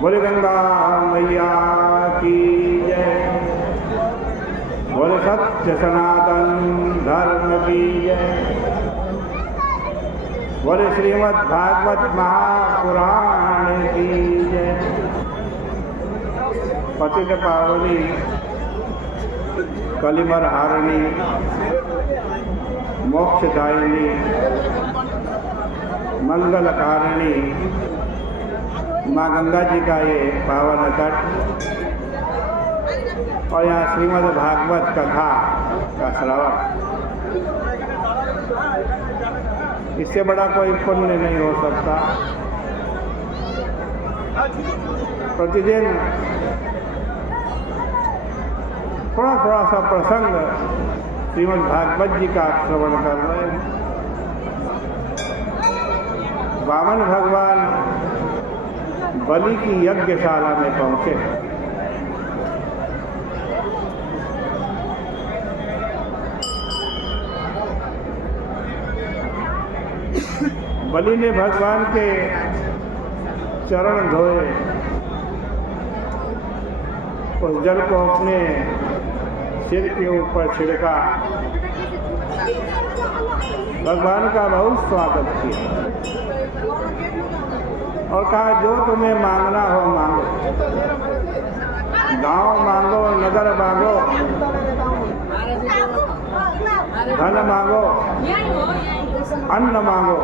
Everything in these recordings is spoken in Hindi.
बोले गंगा मैया की जय। बोले सत्य सनातन धर्म की जय। बोले श्रीमद् भागवत महापुराण की जय। पतित पावनी कलिमर हारिणी मोक्षदायिनी मंगलकारिणी माँ गंगा जी का ये पावन तट और यहाँ श्रीमद् भागवत कथा का श्रवण, इससे बड़ा कोई पुण्य नहीं हो सकता। प्रतिदिन थोड़ा थोड़ा सा प्रसंग श्रीमद् भागवत जी का श्रवण कर रहे हैं। वामन भगवान बलि की यज्ञशाला में पहुंचे। बलि ने भगवान के चरण धोए, उस जल को अपने सिर के ऊपर छिड़का, भगवान का बहुत स्वागत किया और कहा जो तुम्हें मांगना हो मांगो, गांव मांगो, नगर मांगो, धन मांगो, अन्न मांगो,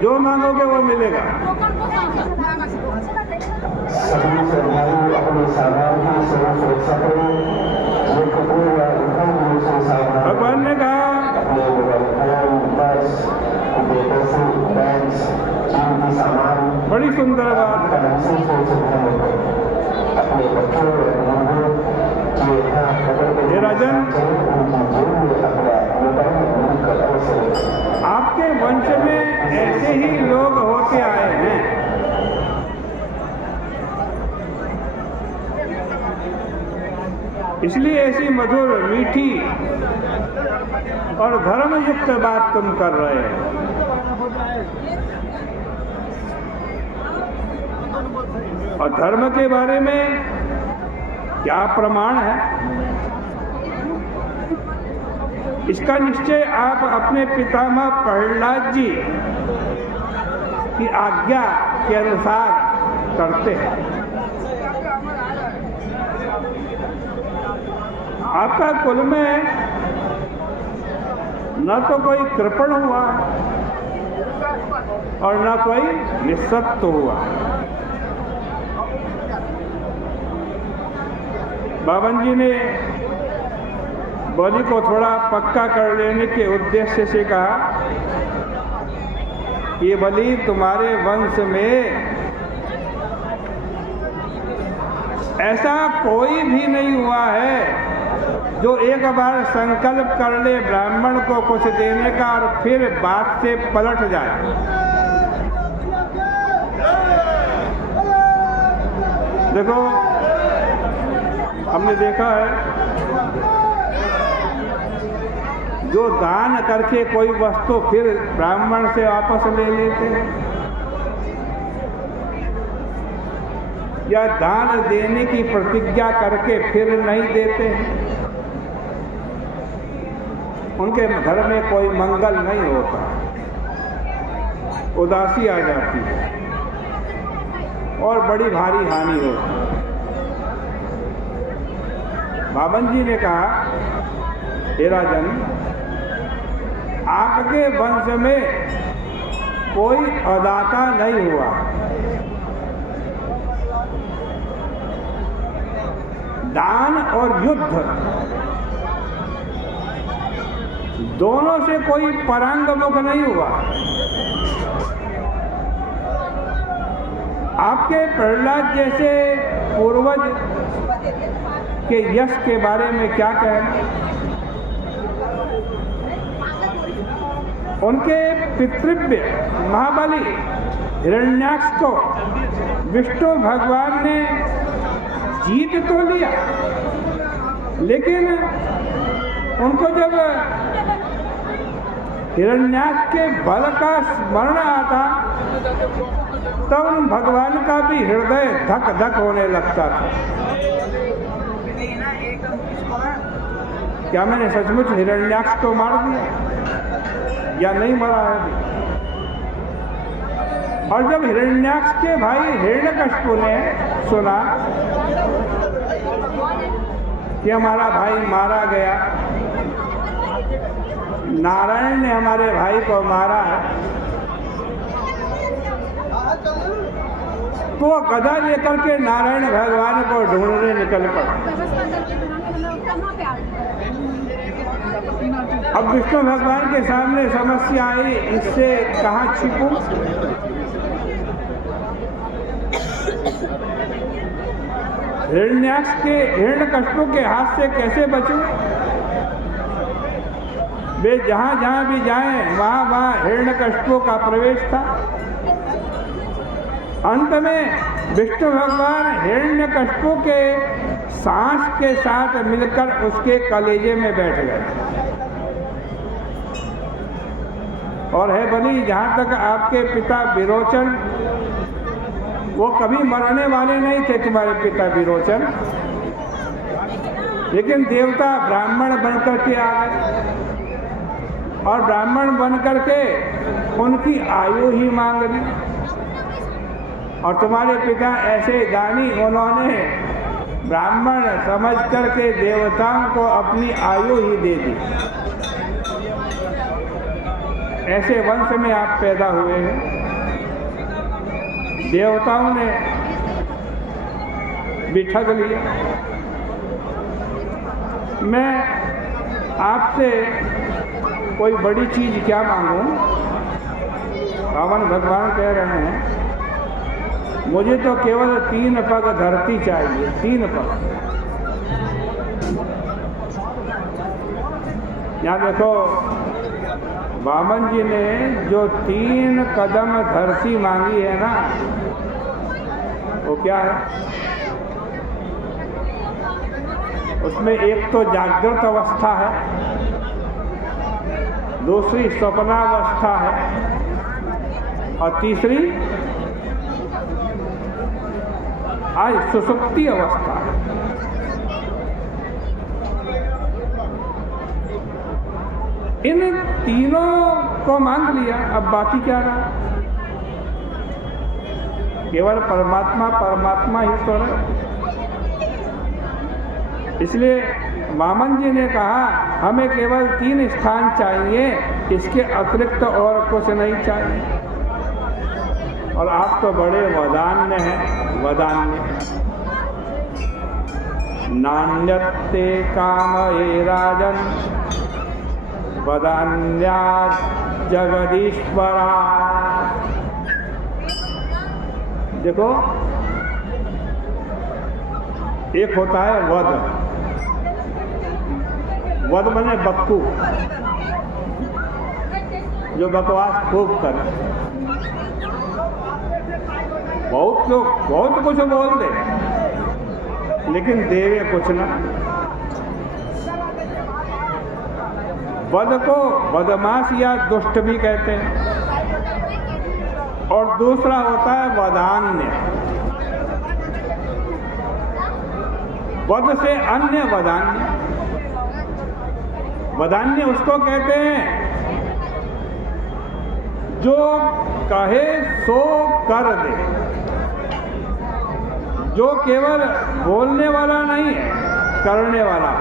जो मांगोगे वो मिलेगा। भगवान ने कहा बड़ी सुंदर बात है। हे राजन, आपके वंश में ऐसे ही लोग होते आए हैं। इसलिए ऐसी मधुर, मीठी और धर्मयुक्त बात तुम कर रहे हो। और धर्म के बारे में क्या प्रमाण है, इसका निश्चय आप अपने पितामह प्रहलाद जी की आज्ञा के अनुसार करते हैं। आपका कुल में न तो कोई कृपण हुआ और न कोई निस्सत्व हुआ। बावन जी ने बलि को थोड़ा पक्का कर लेने के उद्देश्य से कहा, ये बलि तुम्हारे वंश में ऐसा कोई भी नहीं हुआ है जो एक बार संकल्प कर ले ब्राह्मण को कुछ देने का और फिर बात से पलट जाए। देखो, हमने देखा है जो दान करके कोई वस्तु फिर ब्राह्मण से वापस ले लेते हैं या दान देने की प्रतिज्ञा करके फिर नहीं देते हैं, उनके घर में कोई मंगल नहीं होता, उदासी आ जाती है और बड़ी भारी हानि होती है। बावन जी ने कहा, हे राजन, आपके वंश में कोई अदाता नहीं हुआ। दान और युद्ध दोनों से कोई परांगमुख नहीं हुआ। आपके प्रहलाद जैसे पूर्वज के यश के बारे में क्या कहना। उनके पितृव्य महाबली हिरण्याक्ष को विष्णु भगवान ने जीत तो लिया, लेकिन उनको जब हिरण्याक्ष के बल का स्मरण आता तब उन भगवान का भी हृदय धक धक होने लगता था। क्या मैंने सचमुच हिरण्याक्ष को मार दिया या नहीं मरा है अभी? और जब हिरण्याक्ष के भाई हिरण्यकशिपु ने सुना कि हमारा भाई मारा गया, नारायण ने हमारे भाई को मारा है, तो वो गदा लेकर के नारायण भगवान को ढूंढने निकल पड़ा। अब विष्णु भगवान के सामने समस्या आई, इससे कहाँ छिपूं? हिरण्यकशिपु के हाथ से कैसे बचूं? वे जहाँ जहाँ भी जाएं वहाँ वहाँ हिरण्यकशिपु का प्रवेश था। अंत में विष्णु भगवान हिरण्यकशिपु के सांस के साथ मिलकर उसके कलेजे में बैठ गए। और है बनी, जहाँ तक आपके पिता विरोचन, वो कभी मरने वाले नहीं थे तुम्हारे पिता विरोचन, लेकिन देवता ब्राह्मण बनकर के आ गए और ब्राह्मण बनकर के उनकी आयु ही मांग ली। और तुम्हारे पिता ऐसे दानी, उन्होंने ब्राह्मण समझ करके देवताओं को अपनी आयु ही दे दी। ऐसे वंश में आप पैदा हुए हैं। देवताओं ने भी ठग लिया। मैं आपसे कोई बड़ी चीज क्या मांगूं? रावण भगवान कह रहे हैं मुझे तो केवल 3 पग धरती चाहिए, 3 पग। यहाँ देखो, वामन जी ने जो 3 कदम धरती मांगी है ना, वो क्या है? उसमें एक तो जागृत अवस्था है, दूसरी स्वप्नावस्था है, और तीसरी आज सुसुप्ति अवस्था है। इन तीनों को मांग लिया, अब बाकी क्या रहा? केवल परमात्मा परमात्मा ही तो रहा। इसलिए वामन जी ने कहा हमें केवल 3 स्थान चाहिए, इसके अतिरिक्त और कुछ नहीं चाहिए। और आप तो बड़े वदान्य हैं, वदान्य। नान्यत्ते कामये राजन वदान्या जगदीश्वरा। देखो, एक होता है वद, वद माने बक्कू, जो बकवास खूब करे। बहुत लोग बहुत कुछ बोल दे, लेकिन देवे कुछ ना। वद को बदमाश या दुष्ट भी कहते हैं। और दूसरा होता है वदान्य। वद से अन्य वदान्य। वदान्य उसको कहते हैं जो कहे सो कर दे, जो केवल बोलने वाला नहीं है, करने वाला।